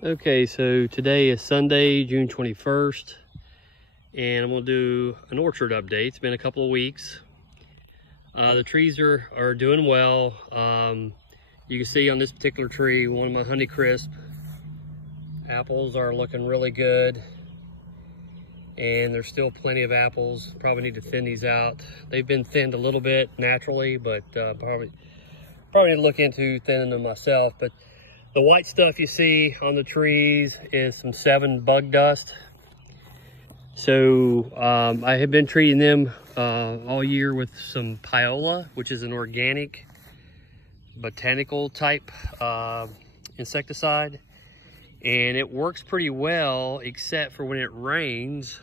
Okay, so today is Sunday, June 21st, and I'm gonna do an orchard update. It's been a couple of weeks. The trees are doing well. You can see on this particular tree, one of my Honeycrisp apples are looking really good, and there's still plenty of apples. Probably need to thin these out. They've been thinned a little bit naturally, but probably need to look into thinning them myself. But the white stuff you see on the trees is some 7 bug dust. So I have been treating them all year with some Piola, which is an organic botanical type insecticide. And it works pretty well, except for when it rains,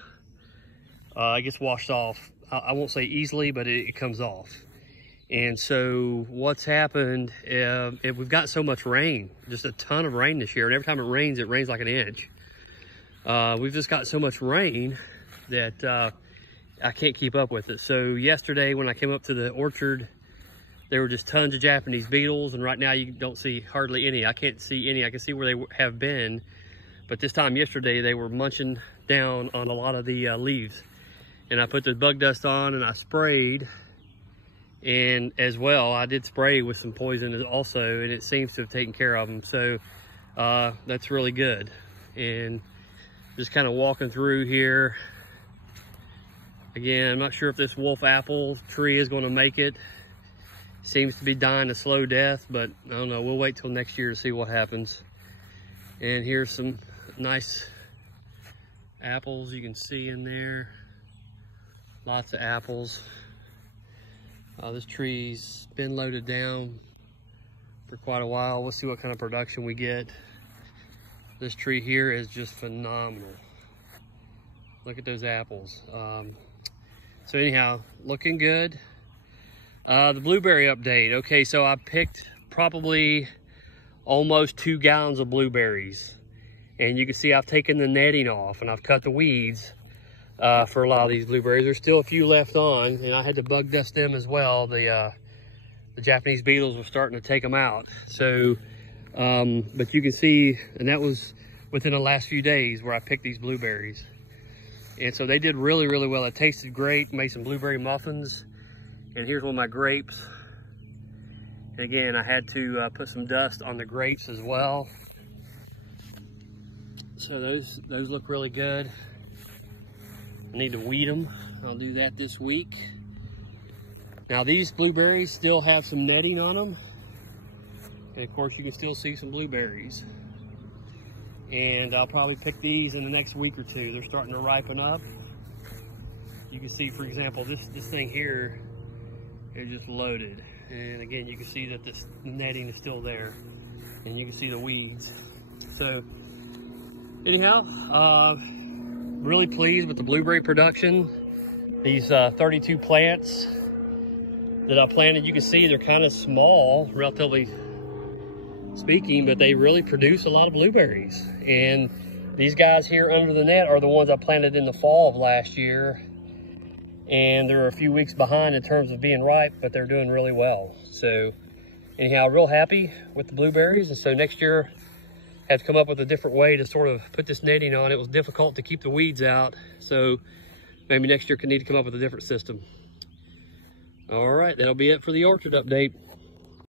it gets washed off. I won't say easily, but it comes off. And so what's happened, we've got so much rain, just a ton of rain this year. And every time it rains like an inch. We've just got so much rain that I can't keep up with it. So yesterday when I came up to the orchard, there were just tons of Japanese beetles. And right now you don't see hardly any. I can't see any. I can see where they have been. But this time yesterday, they were munching down on a lot of the leaves. And I put the bug dust on and I sprayed. And as well, I did spray with some poison also, and it seems to have taken care of them. So that's really good. And just kind of walking through here. Again, I'm not sure if this wolf apple tree is going to make it. Seems to be dying a slow death, but I don't know. We'll wait till next year to see what happens. And here's some nice apples you can see in there. Lots of apples. This tree's been loaded down for quite a while. We'll see what kind of production we get. This tree here is just phenomenal. Look at those apples. So anyhow, looking good. The blueberry update. Okay, so I picked probably almost 2 gallons of blueberries. And you can see I've taken the netting off and I've cut the weeds. For a lot of these blueberries. There's still a few left on, and I had to bug dust them as well. The Japanese beetles were starting to take them out. So, but you can see, and that was within the last few days where I picked these blueberries. And so they did really, really well. It tasted great. Made some blueberry muffins. And here's one of my grapes. And again, I had to put some dust on the grapes as well. So those look really good. I need to weed them. I'll do that this week. Now these blueberries still have some netting on them. And of course you can still see some blueberries. And I'll probably pick these in the next week or 2. They're starting to ripen up. You can see, for example, this thing here is just loaded. And again, you can see that the netting is still there. And you can see the weeds. So anyhow, really pleased with the blueberry production. These 32 plants that I planted, you can see they're kind of small, relatively speaking, but they really produce a lot of blueberries. And these guys here under the net are the ones I planted in the fall of last year. And they're a few weeks behind in terms of being ripe, but they're doing really well. So anyhow, real happy with the blueberries. And so next year, had to come up with a different way to sort of put this netting on. It was difficult to keep the weeds out. So maybe next year can need to come up with a different system. All right, that'll be it for the orchard update.